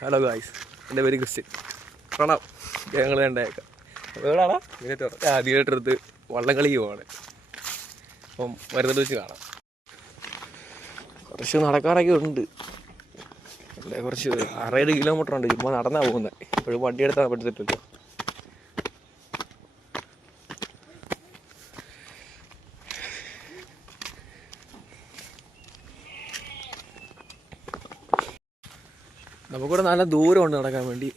Hello guys എന്റെ പേര് Christian. Pranam ഞങ്ങൾ കണ്ടേക്കാം എവിടെയാണോ ആ ആദ്യമായിട്ട് എടുത്ത് വള്ളംകളി പോവാണ്. അപ്പം വരുന്നത് വെച്ച് കാണാം. കുറച്ച് നടക്കാറൊക്കെ ഉണ്ട്. കുറച്ച് അറേഴ് കിലോമീറ്റർ ഉണ്ട്. ചുമ്മാ നടന്നാണ് പോകുന്നത് ഇപ്പോഴും വണ്ടി എടുത്താൽ പറ്റത്തില്ലല്ലോ നമുക്കിവിടെ നല്ല ദൂരമുണ്ട് നടക്കാൻ വേണ്ടി.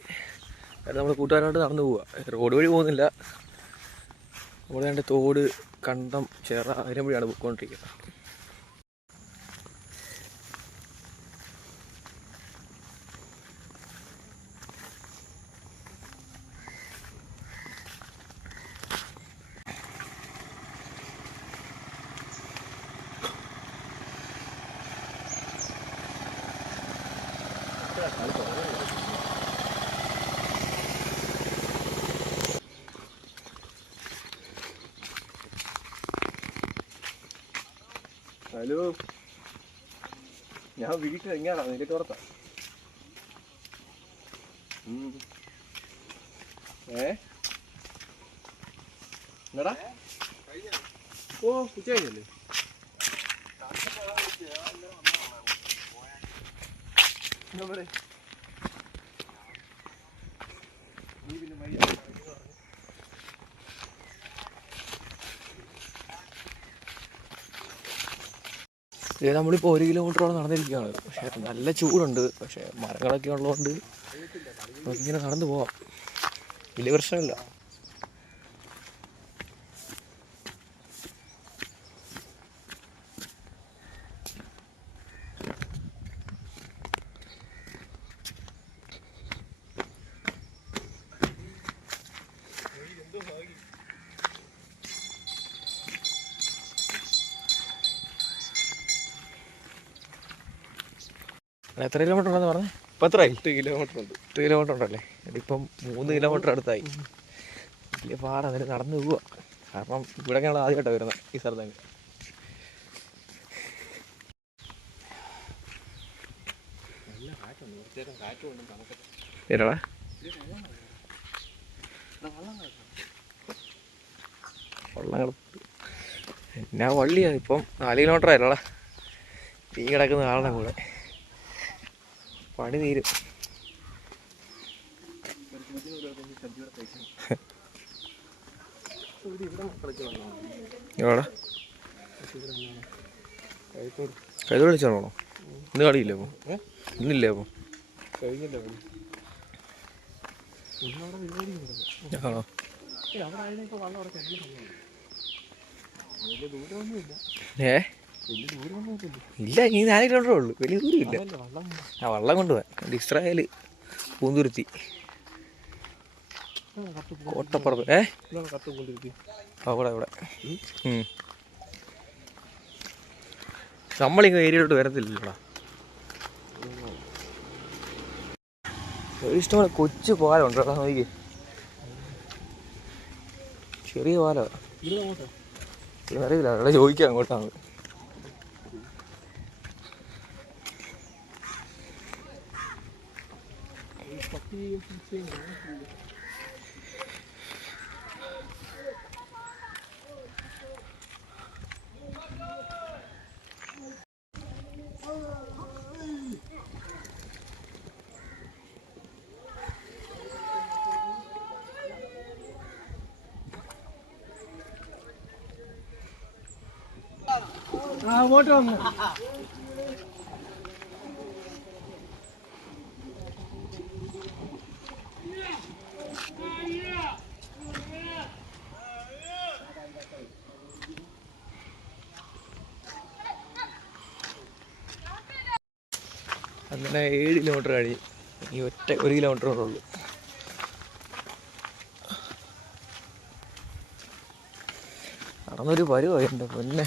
നമ്മൾ കൂട്ടുകാരായിട്ട് നടന്നു പോവുക റോഡ് വഴി പോകുന്നില്ല. നമ്മുടെ രണ്ട് തോട് കണ്ടം ചേറ അതിനും വഴിയാണ് പോയിക്കൊണ്ടിരിക്കുന്നത്. ഹലോ. ഞാൻ വീട്ടിൽ എങ്ങനെയാണോ നിന്റെ പുറത്താ ഏ? എന്നടാ ഓ ഉച്ച ഇത് നമ്മളിപ്പോൾ ഒരു കിലോമീറ്ററോളം നടന്നിരിക്കുകയാണ്. പക്ഷേ നല്ല ചൂടുണ്ട്. പക്ഷേ മരങ്ങളൊക്കെ ഉള്ളതുകൊണ്ട് നമുക്കിങ്ങനെ നടന്നു പോവാം. വലിയ പ്രശ്നമില്ല. എത്ര കിലോമീറ്റർ ഉണ്ടെന്ന് പറഞ്ഞേ? ഇപ്പം എത്രയായി എട്ട് കിലോമീറ്റർ ഉണ്ട്. എട്ട് കിലോമീറ്റർ ഉണ്ടല്ലേ? ഇതിപ്പം മൂന്ന് കിലോമീറ്റർ അടുത്തായി. വലിയ പാടാ അതിന് നടന്നു പോവുക കാരണം ഇവിടെയൊക്കെയാണ് ആദ്യമായിട്ടാണ് വരുന്നത് ഈ സ്ഥലത്തേക്ക് എന്നാ വള്ളിയാ ഇപ്പം നാല് കിലോമീറ്റർ ആയിരുന്നു തീ കിടക്കുന്ന ആളുടെ കൂടെ. പണി തീരും എവിടെ കൈതോട് കളിച്ചാണോ ഇന്ന് കളിയില്ലേ അപ്പോൾ ഇന്നില്ലേ അപ്പോൾ ആണോ? ഏ? ഇല്ല ഈ നാല് കിലോമീറ്റർ ഉള്ളൂ. വലിയ ദൂരമില്ല. ആ വള്ളം കൊണ്ടുപോകാൻ ഇസ്രായേൽ പൂന്തുരുത്തി. കോട്ടപ്പുറത്ത് ഏ? അവിടെ അവിടെ. നമ്മളിങ്ങ ഏരിയയിലോട്ട് വരത്തില്ലല്ലോടാ. ഇഷ്ടംപോലെ കൊച്ചു പാലമുണ്ട്. കേട്ടോ നോക്കി ചെറിയ പാലോ. ഇത് അങ്ങോട്ടോ. അറിയില്ല അവിടെ ചോദിക്കാം അങ്ങോട്ടാണ് medium container. Ah. അങ്ങോട്ട് ഏഴ് കിലോമീറ്റർ കഴിഞ്ഞ്. ഈ ഒറ്റ ഒരു കിലോമീറ്റർ ഉള്ളൂ. നടന്നൊരു പരുവായി പിന്നെ പൊന്നെ.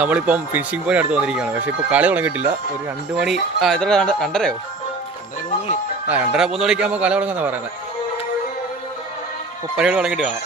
നമ്മളിപ്പം ഫിനിഷിംഗ് പോയിന്റ് അടുത്ത് വന്നിരിക്കുകയാണ്. പക്ഷെ ഇപ്പോൾ കളി തുടങ്ങിയിട്ടില്ല. ഒരു രണ്ട് മണി ആ എത്ര രണ്ട് രണ്ടരയോ? ആ രണ്ടര മൂന്ന് മണിക്കാകുമ്പോൾ കളി തുടങ്ങുന്ന പറയുന്നത് ഇപ്പോൾ പരിപാടി തുടങ്ങിയിട്ട് കാണാം.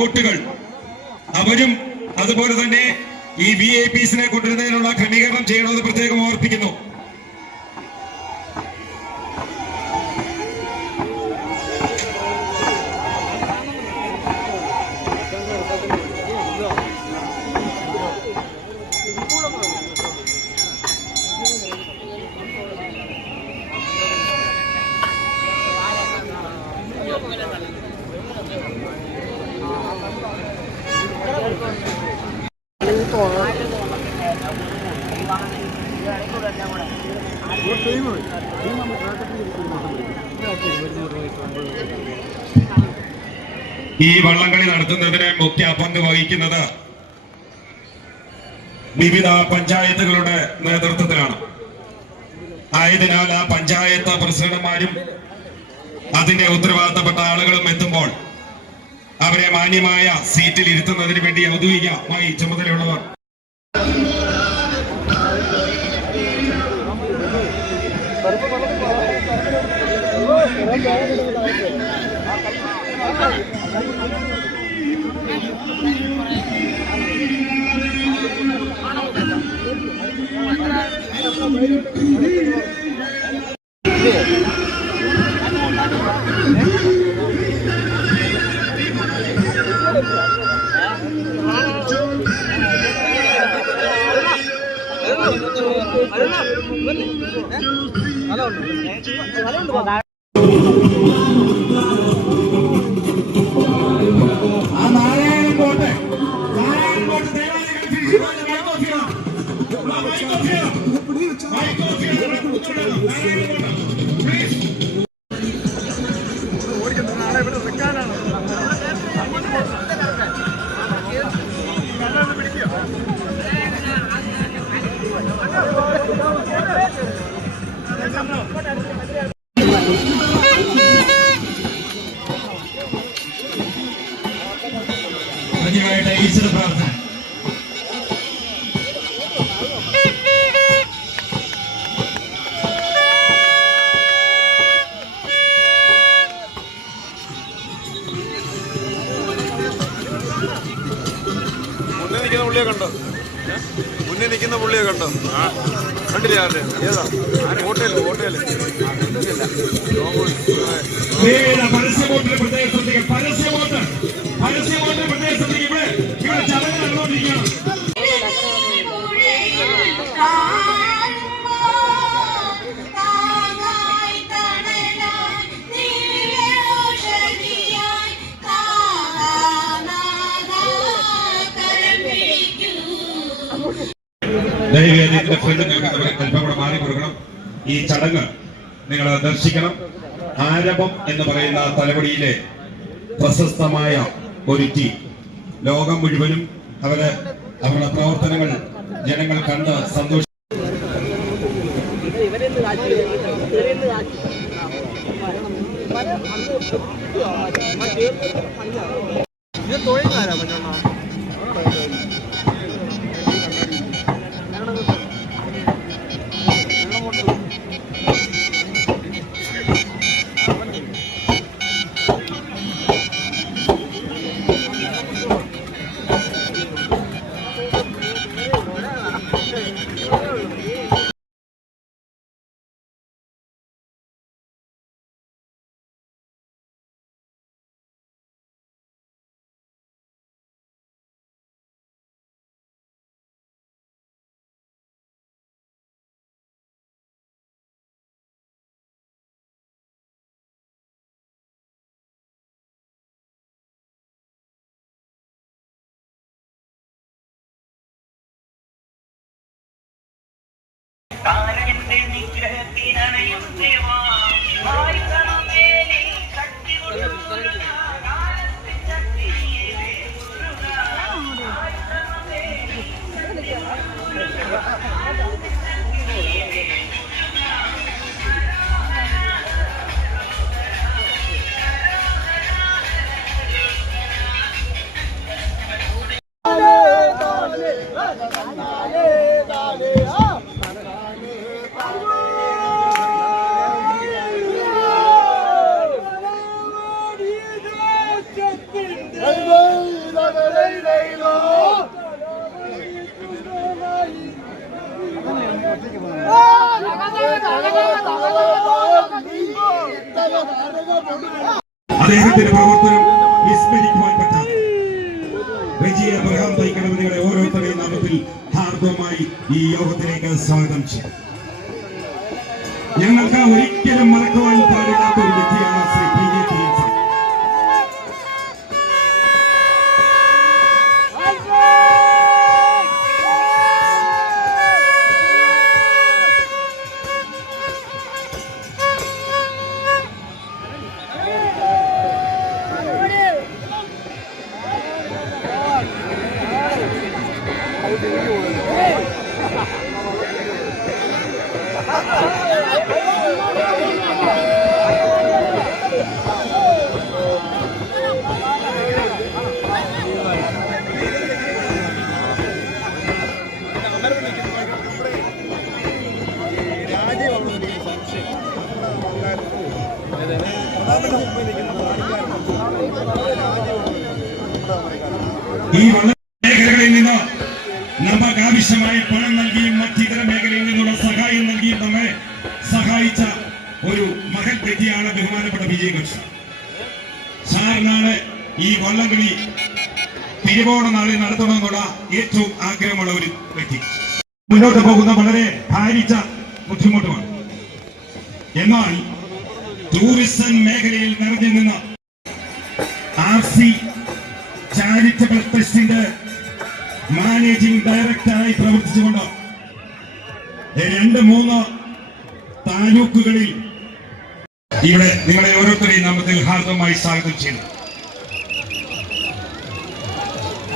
ബോട്ടുകൾ അവരും അതുപോലെ തന്നെ ഈ വി ഐ പിസിനെ കൊണ്ടുവരുന്നതിനുള്ള ക്രമീകരണം ചെയ്യണമെന്ന് പ്രത്യേകം ഓർപ്പിക്കുന്നു. ഈ വള്ളംകളി നടത്തുന്നതിന് മുഖ്യ പങ്ക് വഹിക്കുന്നത് വിവിധ പഞ്ചായത്തുകളുടെ നേതൃത്വത്തിലാണ്. ആയതിനാൽ ആ പഞ്ചായത്ത് പ്രസിഡന്റുമാരും അതിന്റെ ഉത്തരവാദിത്തപ്പെട്ട ആളുകളും എത്തുമ്പോൾ അവരെ മാന്യമായ സീറ്റിൽ ഇരുത്തുന്നതിന് വേണ്ടി ഔദ്യോഗികമായി ചുമതലയുള്ളവർ. ഇതിന്റെ ഫ്രണ്ട് നിൽക്കുന്നവർ അല്പം കൂടെ മാറി കൊടുക്കണം. ഈ ചടങ്ങ് നിങ്ങൾ ദർശിക്കണം. ആരവം എന്ന് പറയുന്ന തലമുടിയിലെ പ്രശസ്തമായ ഒരു ടീം. ലോകം മുഴുവനും അവർ അവരുടെ പ്രവർത്തനങ്ങൾ ജനങ്ങൾ കണ്ട് സന്തോഷ Yeah. விக்கிரகத்தின் அணையும் தேவா വ്യക്തിയാണ് ബഹുമാനപ്പെട്ട വിജയ് കക്ഷി സാറിനാണ് ഈ വള്ളംകളി തിരുവോണ നാളെ നടത്തണമെന്നുള്ള ഏറ്റവും ആഗ്രഹമുള്ള ഒരു വ്യക്തി. മുന്നോട്ട് പോകുന്ന വളരെ ഭാരിച്ച ബുദ്ധിമുട്ടുമാണ്. എന്നാൽ ടൂറിസം മേഖലയിൽ നിറഞ്ഞു നിന്ന ആർ സി ചാരിറ്റബിൾ ട്രസ്റ്റിന്റെ മാനേജിംഗ് ഡയറക്ടറായി പ്രവർത്തിച്ചുകൊണ്ട് രണ്ട് മൂന്ന് താലൂക്കുകളിൽ ഇവിടെ നിങ്ങളെ ഓരോരുത്തരെയും നാമത്തിൽ ഹാർദമായി സ്വാഗതം ചെയ്യുന്നു.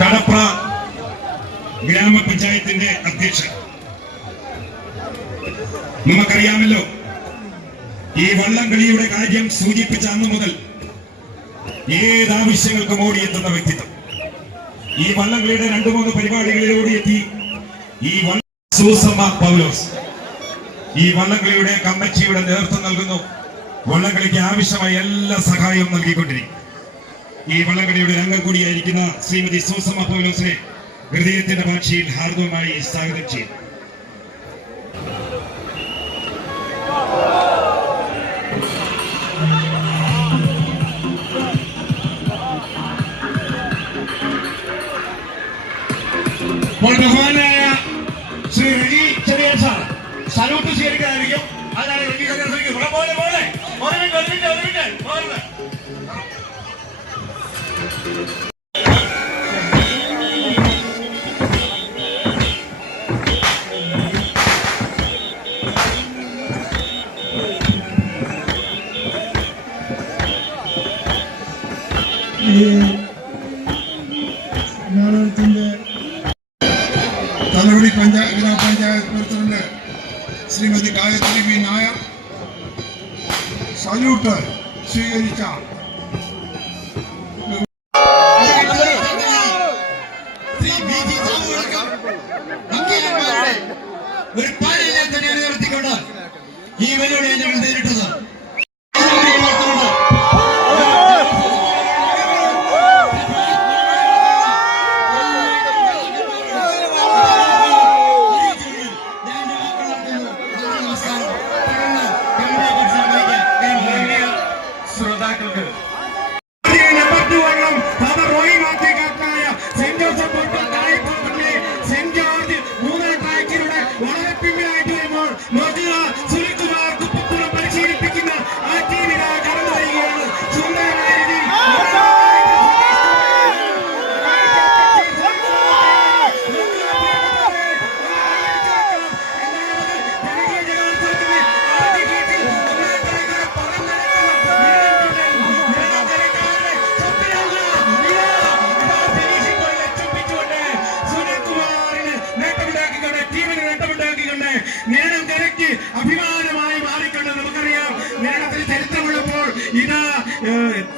കടപ്ര ഗ്രാമപഞ്ചായത്തിന്റെ അധ്യക്ഷൻ. നമുക്കറിയാമല്ലോ ഈ വള്ളംകളിയുടെ കാര്യം സൂചിപ്പിച്ച അന്ന് മുതൽ ഏതാവശ്യങ്ങൾക്കും ഓടിയെത്തുന്ന വ്യക്തിത്വം. ഈ വള്ളംകളിയുടെ രണ്ടു മൂന്ന് പരിപാടികളിൽ ഓടിയെത്തി ഈ വള്ളം സൂസമ്മ പൗലോസ്. ഈ വള്ളംകളിയുടെ കമ്മിറ്റിയുടെ നേതൃത്വം നൽകുന്നു. വള്ളംകളിക്ക് ആവശ്യമായ എല്ലാ സഹായവും നൽകിക്കൊണ്ടിരിക്കും. ഈ വള്ളംകളിയുടെ രംഗം കൂടിയായിരിക്കുന്ന ശ്രീമതി സൂസമ്മ പൗലോസിനെ ഹൃദയത്തിന്റെ ഭാഷയിൽ ഹാർദവമായി സ്വാഗതം ചെയ്യും ബഹുമാനായ ശ്രീ റെജി ചെറിയാൻ സാർ. സല്യൂട്ട് സ്വീകരിക്കാനായിരിക്കും. റെജി ചെറിയാൻ விடு பாருங்க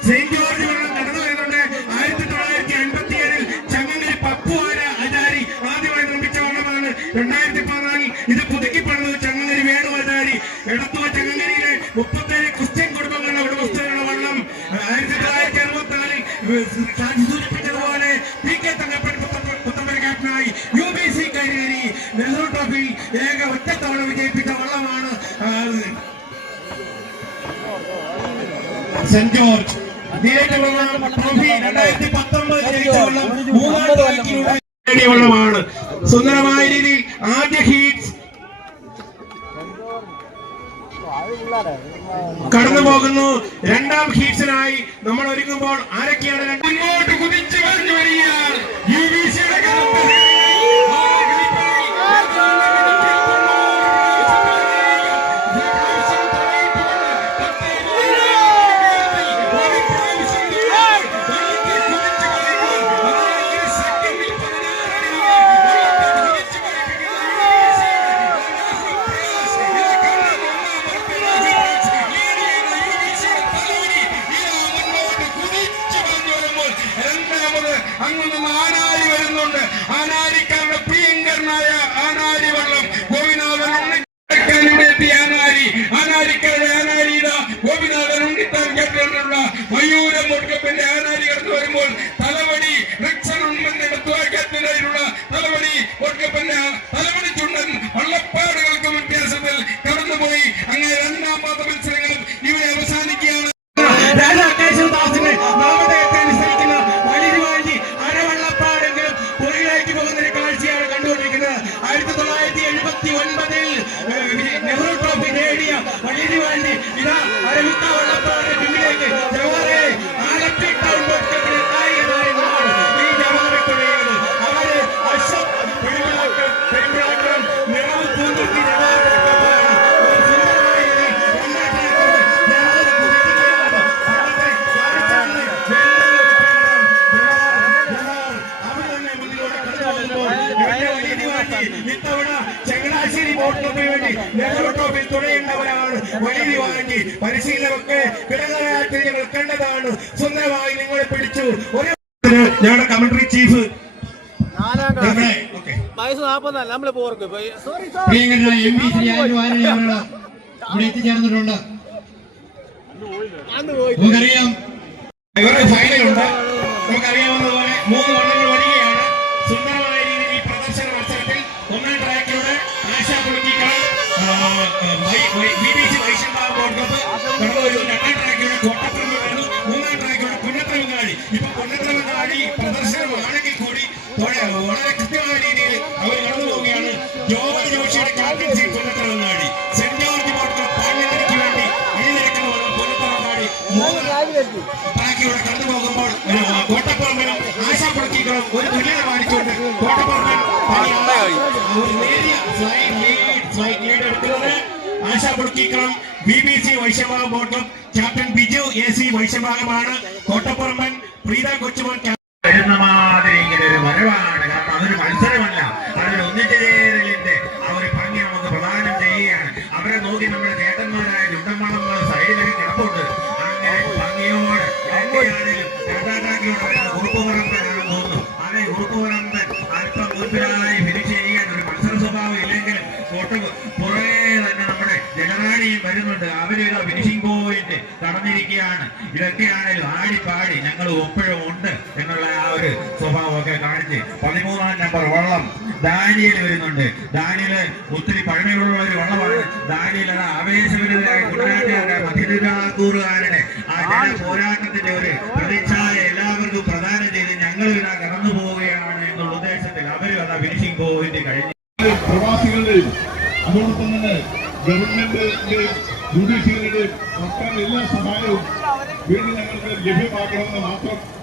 Señor செஞ்சோர். நேற்று பிரபு இரண்டாயிரத்தி Pogi, and I am not the നിങ്ങളെ ഒരു ഞങ്ങളുടെ കമന്ററി ചീഫ് വയസ്സ് ഇവിടെ. നമുക്കറിയാം. ഇവരുടെ ഫൈനലുണ്ട് നമുക്കറിയാവുന്നതുപോലെ മൂന്ന് വണ്ണം കടന്നു പോകുമ്പോൾ കോട്ടപ്പുറമ്പിനും ആശാപ്പെടുത്തിയിട്ടും ഒരു തുല്യത കാണിച്ചുകൊണ്ട് കോട്ടപ്പുറമ്പൻ ആശാപ്പെടുത്തിക്കളും ബി ബി സി വൈശ്യഭാഗം ബോട്ടും ക്യാപ്റ്റൻ ബിജു എ സി വൈശ്യഭാഗമാണ് കോട്ടപ്പുറമ്പൻ പ്രീത കൊച്ചുമോൻ വരുന്ന ഇതൊക്കെയാണെങ്കിലും ആടി പാടി ഞങ്ങൾ ഒപ്പോഴും ഉണ്ട് എന്നുള്ള ആ ഒരു സ്വഭാവമൊക്കെ കാണിച്ച്. പതിമൂന്നാം നമ്പർ വള്ളം. ദാനിയിൽ വരുന്നുണ്ട്. ദാനിയിൽ ഒത്തിരി പഴമയുള്ള ഒരു വള്ളമാണ്. ദാനിയിൽ അത് ആവേശപരിതരായ കുട്ടനാട്ടുകാരുടെ ആ ജന പോരാട്ടത്തിന്റെ ഒരു പ്രതിച്ഛായ എല്ലാവർക്കും പ്രദാനം ചെയ്ത് ഞങ്ങൾ ഇതാ കടന്നു പോവുകയാണ് എന്നുള്ള ഉദ്ദേശത്തിൽ അവരും അതാ ഫിനിഷിംഗ് പോയിന്റ് കഴിഞ്ഞു. പ്രവാസികളുടെയും അതോടൊപ്പം തന്നെ ഗവൺമെന്റിന്റെയും ജുഡീഷ്യറിയുടെ സർക്കാരിന് എല്ലാ സഹായവും വേണ്ടി ഞങ്ങൾക്ക് ലഭ്യമാക്കണമെന്ന് മാത്രം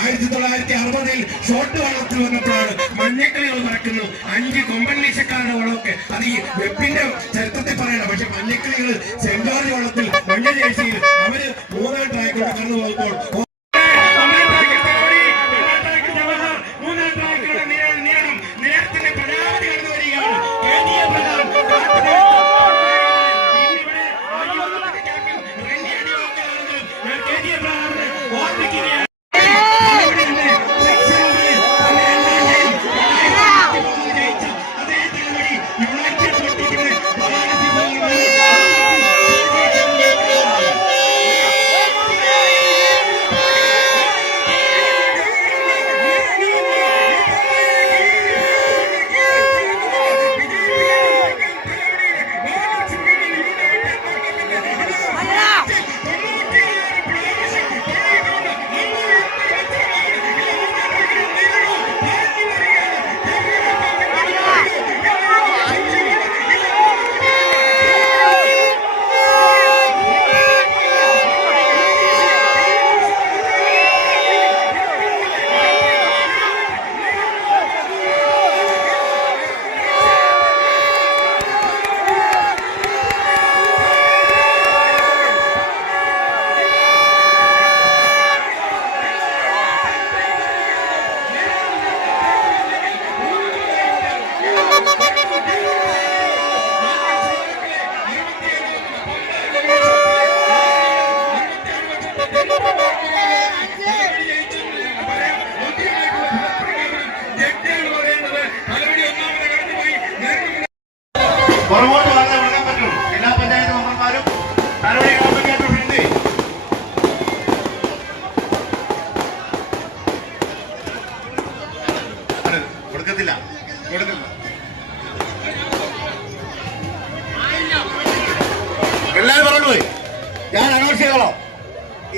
ആയിരത്തി തൊള്ളായിരത്തി അറുപതിൽ ഷോട്ട്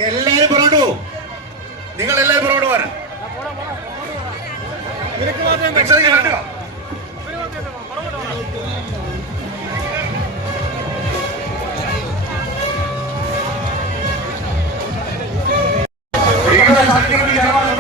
എല്ലാരും പുറകോട്ട് പോകും നിങ്ങൾ എല്ലാരും പുറകോട്ട് പോരാ സർട്ടിഫിക്കറ്റ്